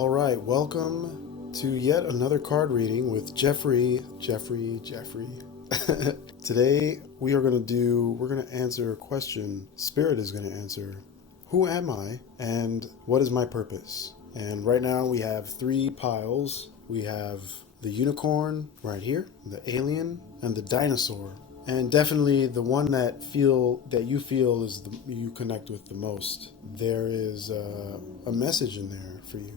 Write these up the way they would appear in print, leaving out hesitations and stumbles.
All right, welcome to yet another card reading with Jeffrey. Today we're going to answer a question Spirit is going to answer. Who am I and what is my purpose? And right now we have three piles. We have the unicorn right here, the alien, and the dinosaur. And definitely the one that you feel is you connect with the most. There is a message in there for you.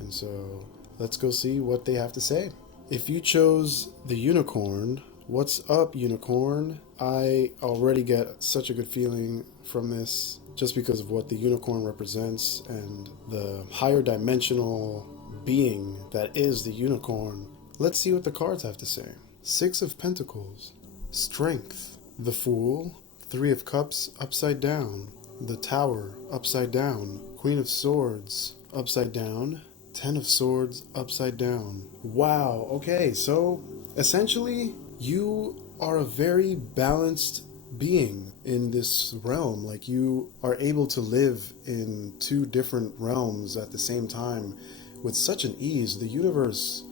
And so let's go see what they have to say. If you chose the unicorn, what's up, unicorn? I already get such a good feeling from this just because of what the unicorn represents and the higher dimensional being that is the unicorn. Let's see what the cards have to say. Six of Pentacles, Strength, the Fool, Three of Cups upside down, the Tower upside down, Queen of Swords upside down, Ten of Swords upside down. Wow, okay, so essentially you are a very balanced being in this realm. Like, you are able to live in two different realms at the same time with such an ease. The universe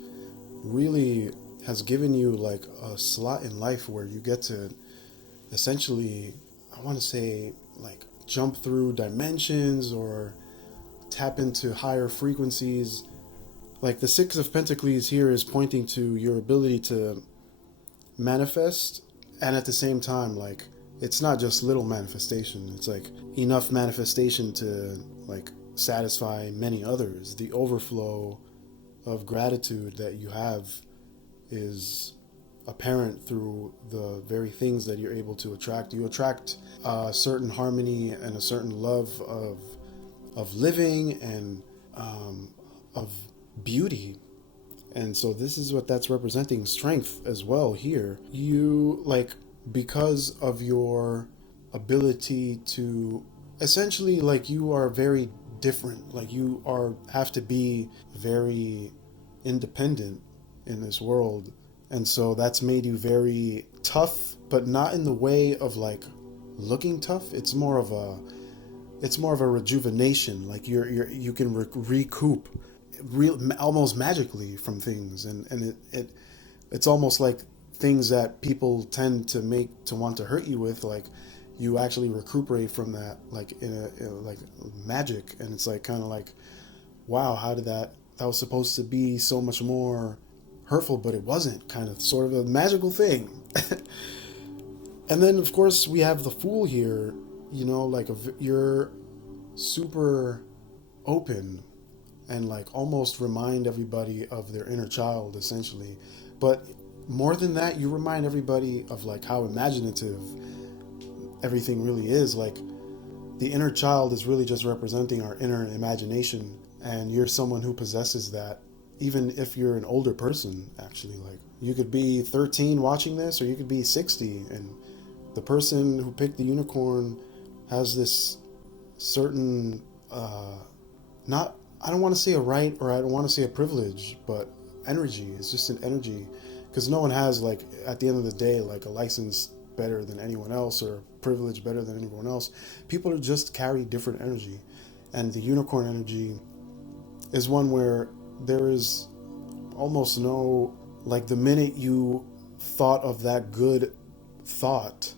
really has given you like a slot in life where you get to essentially, I want to say, like jump through dimensions or tap into higher frequencies. Like the Six of Pentacles here is pointing to your ability to manifest, and at the same time, like, it's not just little manifestation, it's like enough manifestation to like satisfy many others. The overflow of gratitude that you have is apparent through the very things that you're able to attract. You attract a certain harmony and a certain love of living and of beauty. And so this is what that's representing. Strength as well here. You, like, because of your ability to essentially, like, you are very different. Like, you have to be very independent in this world. And so that's made you very tough, but not in the way of like looking tough. It's more of a rejuvenation. Like you can recoup almost magically from things, and it's almost like things that people tend to want to hurt you with, like you actually recuperate from that, like in a like magic. And it's like kind of like, wow, how did that was supposed to be so much more hurtful, but it wasn't, kind of sort of a magical thing. And then of course we have the Fool here. You know, like you're super open and like almost remind everybody of their inner child essentially. But more than that, you remind everybody of like how imaginative everything really is. Like the inner child is really just representing our inner imagination, and you're someone who possesses that. Even if you're an older person, actually, like you could be 13 watching this, or you could be 60, and the person who picked the unicorn has this certain I don't want to say a right, or I don't want to say a privilege, but energy. It's just an energy, because no one has, like, at the end of the day, like a license better than anyone else or privilege better than anyone else. People just carry different energy, and the unicorn energy is one where there is almost no, like, the minute you thought of that good thought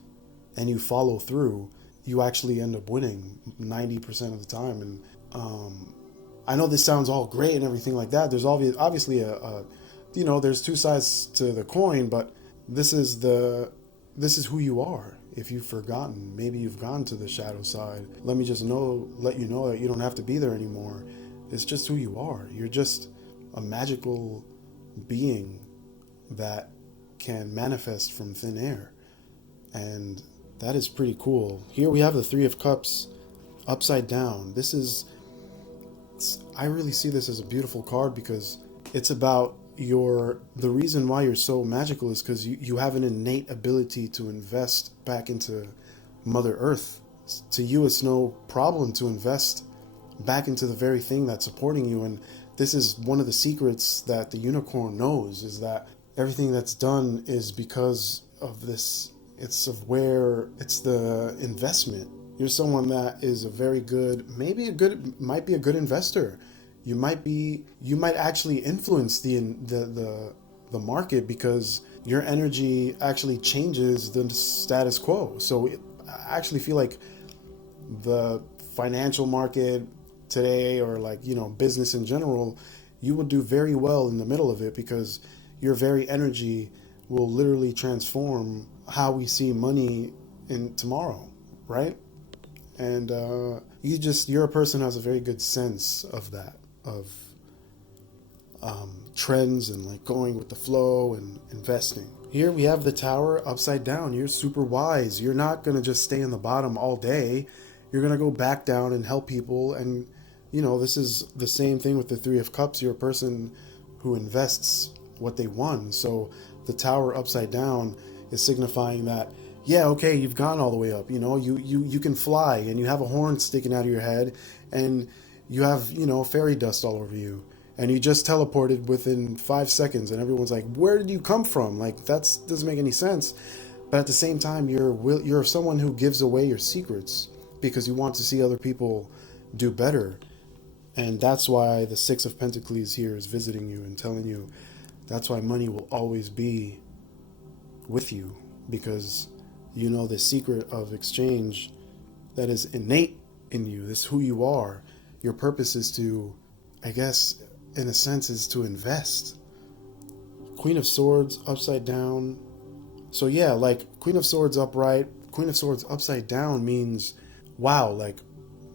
and you follow through, you actually end up winning 90% of the time. And I know this sounds all great and everything like that. There's obviously there's two sides to the coin, but this is who you are. If you've forgotten, maybe you've gone to the shadow side, let you know that you don't have to be there anymore. It's just who you are. You're just a magical being that can manifest from thin air. And that is pretty cool. Here we have the Three of Cups upside down. I really see this as a beautiful card, because it's about the reason why you're so magical is because you have an innate ability to invest back into Mother Earth. To you, it's no problem to invest back into the very thing that's supporting you. And this is one of the secrets that the unicorn knows, is that everything that's done is because of this. It's the investment. You're someone that is might be a good investor. you might actually influence the market, because your energy actually changes the status quo. So I actually feel like the financial market today, or like, business in general, you will do very well in the middle of it, because your very energy will literally transform how we see money in tomorrow, right? And you're a person who has a very good sense of that, of trends, and like going with the flow and investing. Here we have the tower upside down. You're super wise. You're not going to just stay in the bottom all day. You're going to go back down and help people. And, this is the same thing with the Three of Cups. You're a person who invests what they won. So the tower upside down is signifying that, yeah, okay, you've gone all the way up. You can fly, and you have a horn sticking out of your head, and you have, fairy dust all over you. And you just teleported within 5 seconds, and everyone's like, where did you come from? Like, that doesn't make any sense. But at the same time, you're someone who gives away your secrets because you want to see other people do better. And that's why the Six of Pentacles here is visiting you and telling you that's why money will always be with you, because you know the secret of exchange that is innate in you. This is who you are. Your purpose is to, I guess, in a sense, is to invest. Queen of Swords upside down. So yeah, like Queen of Swords upright, Queen of Swords upside down means, wow, like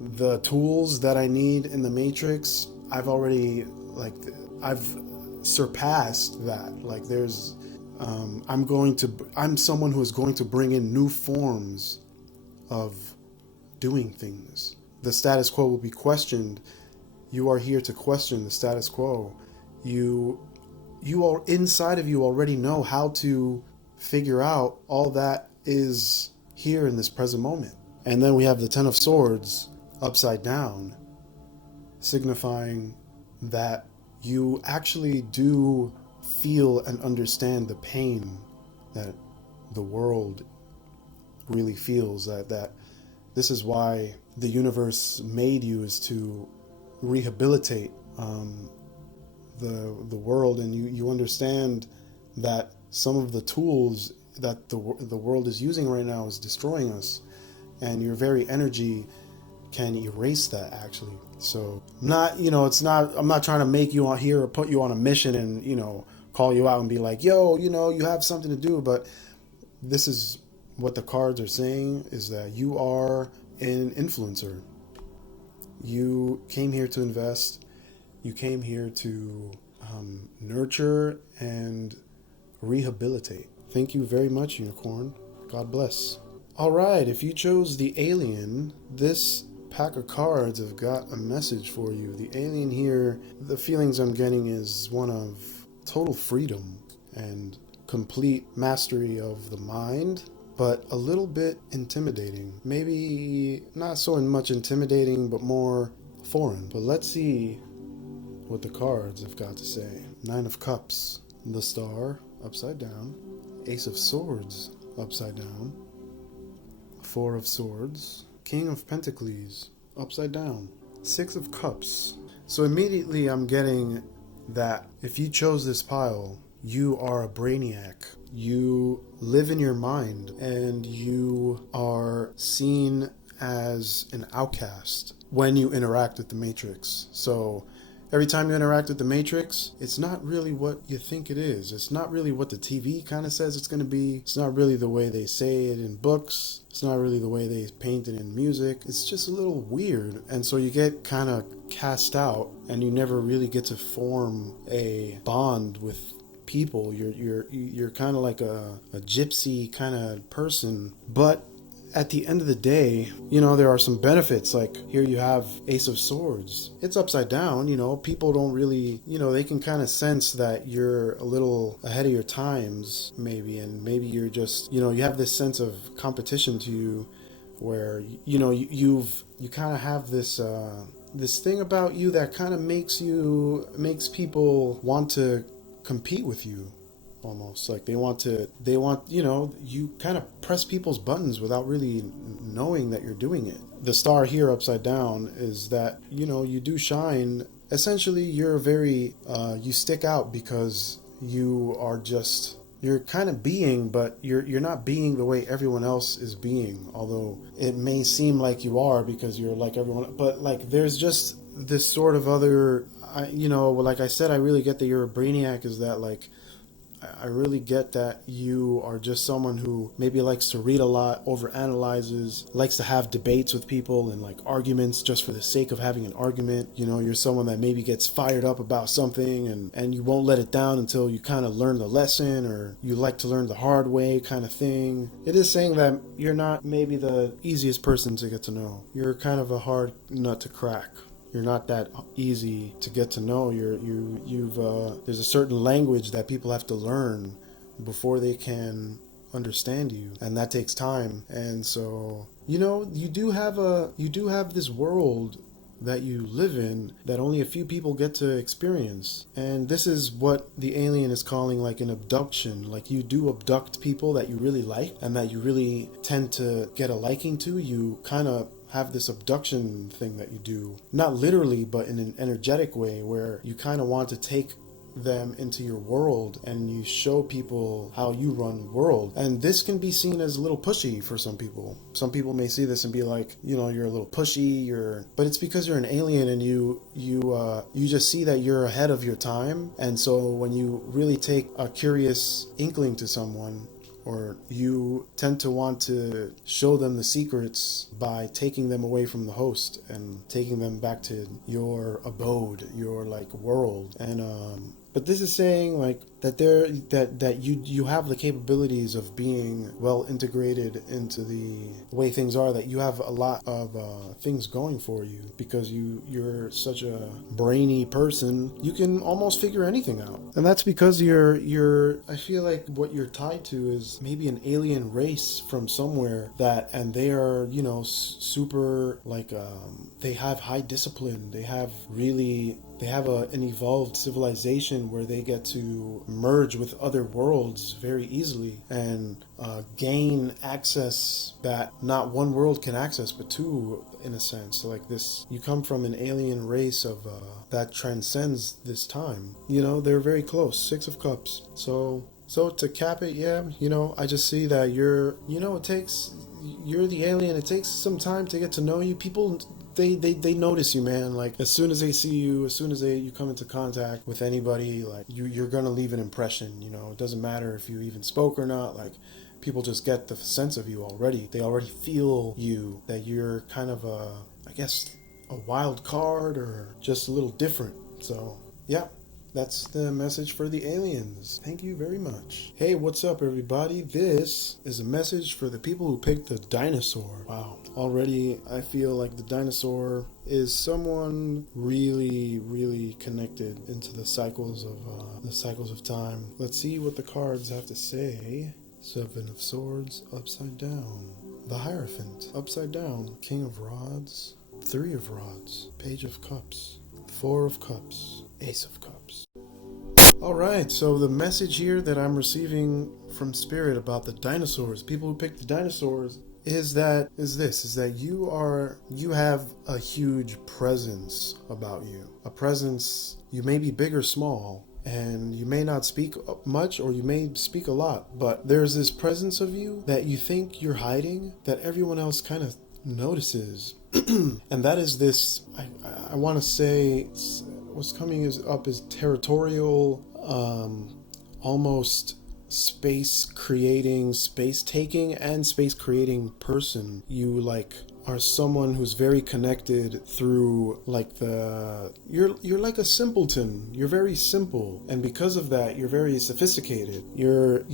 the tools that I need in the Matrix, I've surpassed that. Like I'm someone who is going to bring in new forms of doing things. The status quo will be questioned. You are here to question the status quo. You are inside of you already know how to figure out all that is here in this present moment. And then we have the Ten of Swords upside down, signifying that you actually do feel and understand the pain that the world really feels. That this is why the universe made you, is to rehabilitate the world, and you understand that some of the tools that the world is using right now is destroying us, and your very energy can erase that, actually. So I'm not trying to make you on here or put you on a mission and call you out and be like, yo, you have something to do, but this is what the cards are saying, is that you are an influencer. You came here to invest. You came here to nurture and rehabilitate. Thank you very much, Unicorn. God bless. All right, if you chose the Alien, this pack of cards have got a message for you. The Alien here, the feelings I'm getting is one of total freedom and complete mastery of the mind, but a little bit intimidating. Maybe not so much intimidating, but more foreign. But let's see what the cards have got to say. Nine of Cups, the Star, upside down. Ace of Swords, upside down. Four of Swords. King of Pentacles, upside down. Six of Cups. So immediately I'm getting that if you chose this pile, you are a brainiac. You live in your mind, and you are seen as an outcast when you interact with the Matrix. So every time you interact with the Matrix, it's not really what you think it is. It's not really what the TV kind of says it's going to be. It's not really the way they say it in books. It's not really the way they paint it in music. It's just a little weird. And so you get kind of cast out, and you never really get to form a bond with people. You're kind of like a gypsy kind of person. But at the end of the day, there are some benefits. Like here you have Ace of Swords. It's upside down, people don't really, they can kind of sense that you're a little ahead of your times, maybe. And maybe you're just, you have this sense of competition to you where, you kind of have this, this thing about you that kind of makes people want to compete with you. Almost like they want you kind of press people's buttons without really knowing that you're doing it. The Star here upside down is that you do shine essentially you're very you stick out because you're kind of being, but you're not being the way everyone else is being. Although it may seem like you are because you're like everyone, but like there's just this sort of other, like I said, I really get that you're a brainiac. Is that like I really get that you are just someone who maybe likes to read a lot, overanalyzes, likes to have debates with people and like arguments just for the sake of having an argument. You're someone that maybe gets fired up about something and you won't let it down until you kind of learn the lesson, or you like to learn the hard way kind of thing. It is saying that you're not maybe the easiest person to get to know. You're kind of a hard nut to crack. You're not that easy to get to know. There's a certain language that people have to learn before they can understand you, and that takes time. And so, you do have this world that you live in that only a few people get to experience. And this is what the alien is calling like an abduction. Like you do abduct people that you really like and that you really tend to get a liking to. You kind of have this abduction thing that you do, not literally, but in an energetic way, where you kind of want to take them into your world and you show people how you run the world. And this can be seen as a little pushy for some people. Some people may see this and be like, you're a little pushy, but it's because you're an alien and you just see that you're ahead of your time. And so when you really take a curious inkling to someone, or you tend to want to show them the secrets by taking them away from the host and taking them back to your abode, your like world. And but this is saying like that you have the capabilities of being well integrated into the way things are, that you have a lot of things going for you because you're such a brainy person. You can almost figure anything out, and that's because you're I feel like what you're tied to is maybe an alien race from somewhere, and they are super like they have high discipline. They have an evolved civilization where they get to merge with other worlds very easily and gain access that not one world can access, but two, in a sense. Like this, you come from an alien race of that transcends this time. They're very close. 6 of Cups. So to cap it, I just see that you're the alien. It takes some time to get to know you. People, they notice you, man. Like as soon as they see you, as soon as you come into contact with anybody, like you're gonna leave an impression. It doesn't matter if you even spoke or not. Like people just get the sense of you already. They already feel you, that you're kind of a wild card or just a little different. So yeah. That's the message for the aliens. Thank you very much. Hey, what's up, everybody? This is a message for the people who picked the Dinosaur. Wow. Already, I feel like the Dinosaur is someone really, really connected into the cycles of time. Let's see what the cards have to say. 7 of Swords, upside down. The Hierophant, upside down. King of Rods, 3 of Rods. Page of Cups, 4 of Cups. Ace of Cups. Alright, so the message here that I'm receiving from Spirit about the dinosaurs, people who picked the dinosaurs, is that you have a huge presence about you. A presence, you may be big or small, and you may not speak much or you may speak a lot, but there's this presence of you that you think you're hiding that everyone else kind of notices. And that is this, I want to say, what's coming up is territorial, almost space taking and space creating person. You like are someone who's very connected through like you're like a simpleton. You're very simple, and because of that you're very sophisticated. You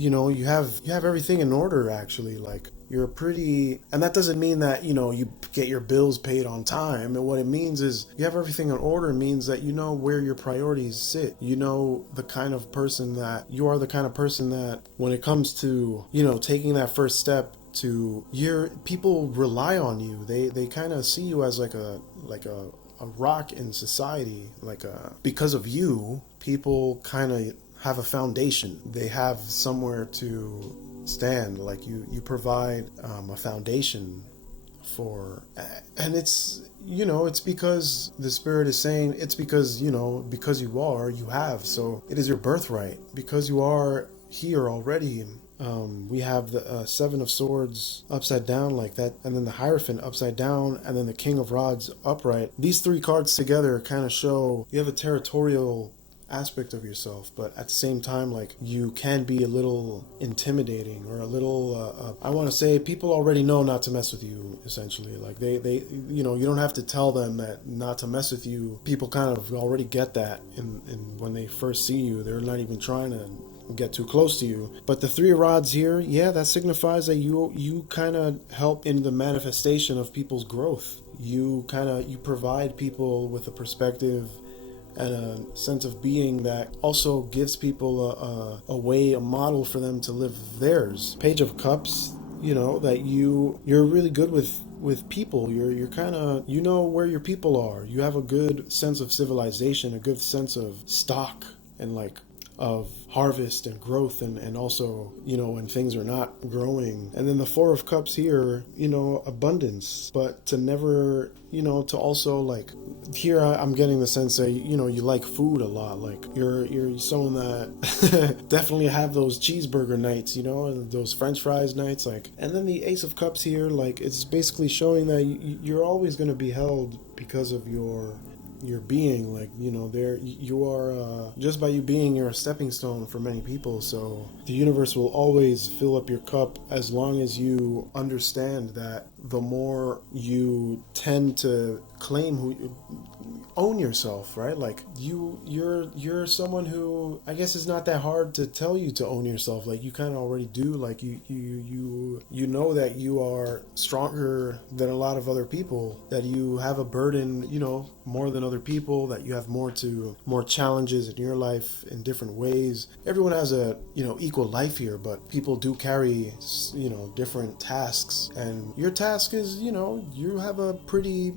have everything in order, actually. Like you're pretty, and that doesn't mean that you get your bills paid on time. And what it means is you have everything in order. It means that you know where your priorities sit. You are the kind of person that when it comes to taking that first step to people rely on you. They kind of see you as like a rock in society. Because of you, people kind of have a foundation. They have somewhere to stand. Like you provide a foundation for. And it's, it's because the Spirit is saying, it's because, because you have, so it is your birthright. Because you are here already. We have the Seven of Swords upside down like that, and then the Hierophant upside down, and then the King of Rods upright. These three cards together kind of show you have a territorial aspect of yourself, but at the same time, like, you can be a little intimidating, or a little I want to say people already know not to mess with you, essentially. Like, they you don't have to tell them that not to mess with you. People kind of already get that, and when they first see you, they're not even trying to get too close to you. But the Three of Rods here, yeah, that signifies that you kind of help in the manifestation of people's growth. You provide people with a perspective and a sense of being that also gives people a model for them to live theirs. Page of Cups, that you're really good with people. You're kind of, where your people are. You have a good sense of civilization, a good sense of stock, and like of harvest and growth, and also, when things are not growing. And then the Four of Cups here, abundance, but to never, to also, like, here I'm getting the sense that, you like food a lot. Like, you're someone that definitely have those cheeseburger nights, and those French fries nights, like. And then the Ace of Cups here, like, it's basically showing that you're always going to be held because of your being. Like, there you are, just by you being, you're a stepping stone for many people. So the universe will always fill up your cup, as long as you understand that the more you tend to claim own yourself, right? Like, you're someone who, I guess, it's not that hard to tell you to own yourself. Like, you kind of already do. Like, you know that you are stronger than a lot of other people, that you have a burden, more than other people, that you have more challenges in your life in different ways. Everyone has a, equal life here, but people do carry, different tasks. And your task is, you have a pretty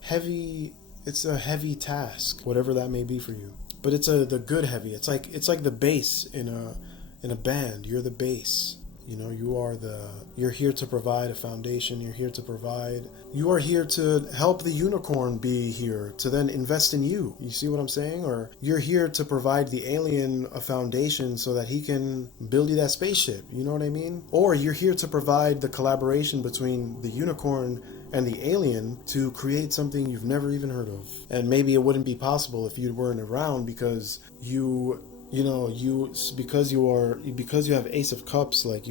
heavy, it's a heavy task, whatever that may be for you. But it's the good heavy. It's like the bass in a band. You're the bass. You're here to provide a foundation. You are here to help the unicorn be here, to then invest in you. You see what I'm saying? Or you're here to provide the alien a foundation so that he can build you that spaceship. You know what I mean? Or you're here to provide the collaboration between the unicorn and the alien to create something you've never even heard of. And maybe it wouldn't be possible if you weren't around, because because you have Ace of Cups, like,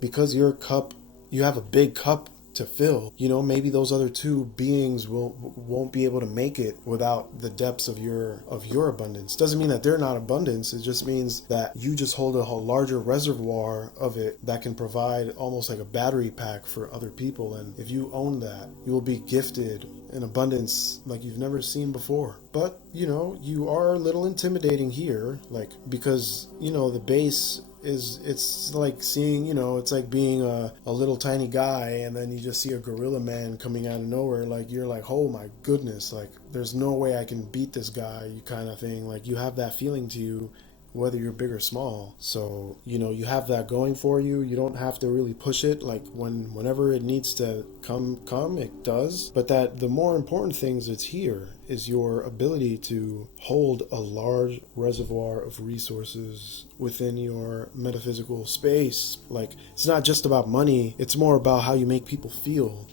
because your cup, you have a big cup to fill. Maybe those other two beings won't be able to make it without the depths of your abundance. Doesn't mean that they're not abundance. It just means that you just hold a whole larger reservoir of it that can provide almost like a battery pack for other people. And if you own that, you will be gifted an abundance like you've never seen before. But you are a little intimidating here, like, because the base it's like seeing, it's like being a little tiny guy, and then you just see a gorilla man coming out of nowhere. Like, you're like, oh my goodness, like, there's no way I can beat this guy, you kind of thing. Like, you have that feeling to you, whether you're big or small. So, you have that going for you. You don't have to really push it. Like, whenever it needs to come, it does. But that the more important things that's here is your ability to hold a large reservoir of resources within your metaphysical space. Like, it's not just about money. It's more about how you make people feel,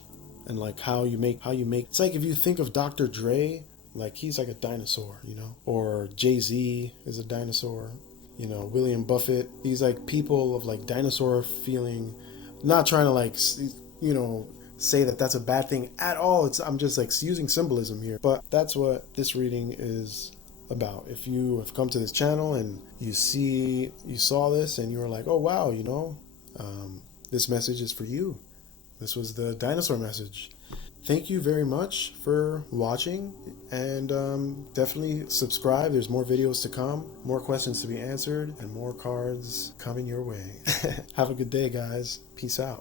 and like how you make. It's like, if you think of Dr. Dre, like, he's like a dinosaur, or Jay-Z is a dinosaur, William Buffett. These, like, people of, like, dinosaur feeling. Not trying to, like, say that that's a bad thing at all. I'm just, like, using symbolism here. But that's what this reading is about. If you have come to this channel and you saw this and you were like, oh wow, this message is for you. This was the dinosaur message. Thank you very much for watching, and definitely subscribe. There's more videos to come, more questions to be answered, and more cards coming your way. Have a good day, guys. Peace out.